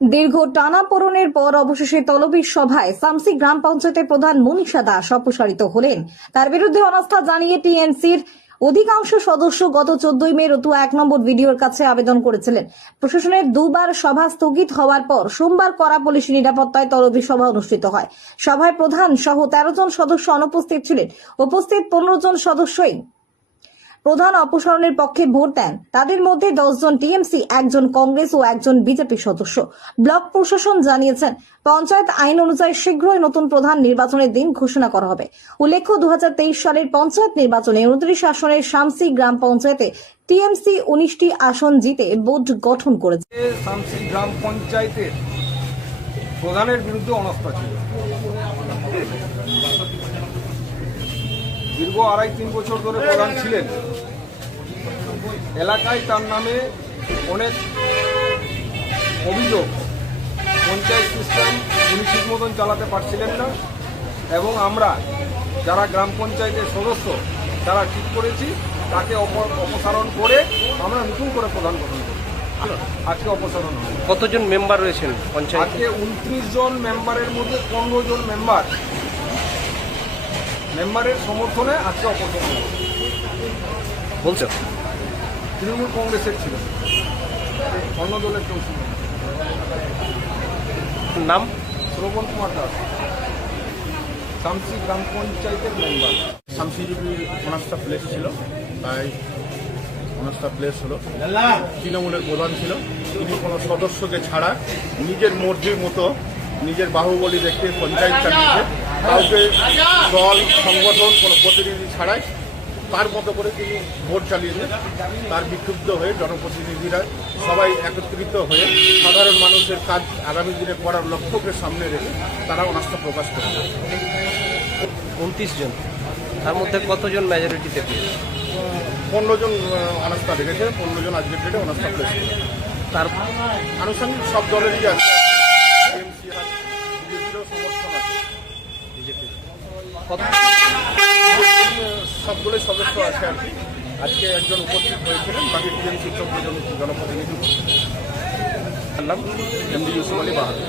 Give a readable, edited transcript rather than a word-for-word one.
দীর্ঘ টানাপোড়েনের পর অবশেষে তলবির সভায় সামসি গ্রাম পঞ্চায়েতের প্রধান মনীষা দাস অপসারিত হলেন। তার বিরুদ্ধে অনাস্থা জানিয়ে টিএমসির অধিকাংশ সদস্য গত 14 মে রতুয়া 1 নম্বর ভিডিওর কাছে আবেদন করেছিলেন। প্রশাসনের দুবার সভা স্থগিত হওয়ার পর সোমবার কড়া পুলিশ নিরাপত্তায় তলবি সভা অনুষ্ঠিত হয়। সভায় প্রধান সহ 13 জন সদস্য অনুপস্থিত ছিলেন। উপস্থিত 15 জন সদস্যই প্রধান অপসারণের পক্ষে ভোট দেন। তাদের মধ্যে 10 জন টিএমসি, 1 জন কংগ্রেস ও 1 জন বিজেপি সদস্য। ব্লক প্রশাসন জানিয়েছেন, পঞ্চায়েত আইন অনুযায়ী শীঘ্রই নতুন প্রধান নির্বাচনের দিন ঘোষণা করা হবে। উল্লেখ্য, 2023 সালের পঞ্চায়েত নির্বাচনে 29 আসনের শামসি গ্রাম পঞ্চায়েতে টিএমসি 19টি আসন জিতে বোর্ড গঠন করেছে। শামসি গ্রাম পঞ্চায়েতের প্রধানের বিরুদ্ধে অনাস্থা ছিল। দীর্ঘ 2.5-3 বছর ধরে প্রধান ছিলেন। এলাকায় তার নামে অনেক অভিযোগ। পঞ্চায়েত সিস্টেম উনি ঠিক মতন চালাতে পারছিলেন না এবং আমরা যারা গ্রাম পঞ্চায়েতের সদস্য যারা ঠিক করেছি তাকে অপসারণ করে আমরা নতুন করে প্রধান গঠন করি। আজকে অপসারণ হবে। কতজন মেম্বার রয়েছেন পঞ্চায়েতে? আজকে 29 জন মেম্বারের মধ্যে 15 জন মেম্বারের সমর্থনে আজকে অপসারণ হবে। বলছো তৃণমূল কংগ্রেসের ছিল, অন্য দলের কেউ ছিল। নাম? শ্রবণ কুমার দাস, শামসি গ্রাম পঞ্চায়েতের মেম্বার। শামসিজুবির অনাস্থা প্লেস ছিল, তাই অনাস্থা প্লেস হলো। তৃণমূলের প্রধান ছিল, তিনি কোনো সদস্যকে ছাড়া নিজের মর্জির মতো নিজের বাহুবলী দেখে পঞ্চায়েত চালিয়েছে। কাউকে দল সংগঠন কোনো প্রতিনিধি ছাড়াই তার মতো করে তিনি ভোট চালিয়েছেন। তার বিক্ষুব্ধ হয়ে জনপ্রতিনিধিরা সবাই একত্রিত হয়ে সাধারণ মানুষের কাজ আগামী দিনে করার লক্ষ্যকে সামনে রেখে তারা অনাস্থা প্রকাশ করেছে। 29 জন, তার মধ্যে কতজন মেজরিটিতে পেয়েছে? 15 জন অনাস্থা রেখেছে, 15 জন আজকের ডেটে অনাস্থা পেয়েছে। তার আনুষঙ্গিক সব দলেরই আছে, টিএমসি আছে, বিজেপিরও সমর্থন আছে, বিজেপি সবগুলোই সদস্য আছে আর কি। আজকে একজন উপস্থিত হয়েছিলেন, বাকি টিএমসি 14 জন জনপ্রতিনিধি। নাম? এমডি ইউসুফ আলী বাহাদুর।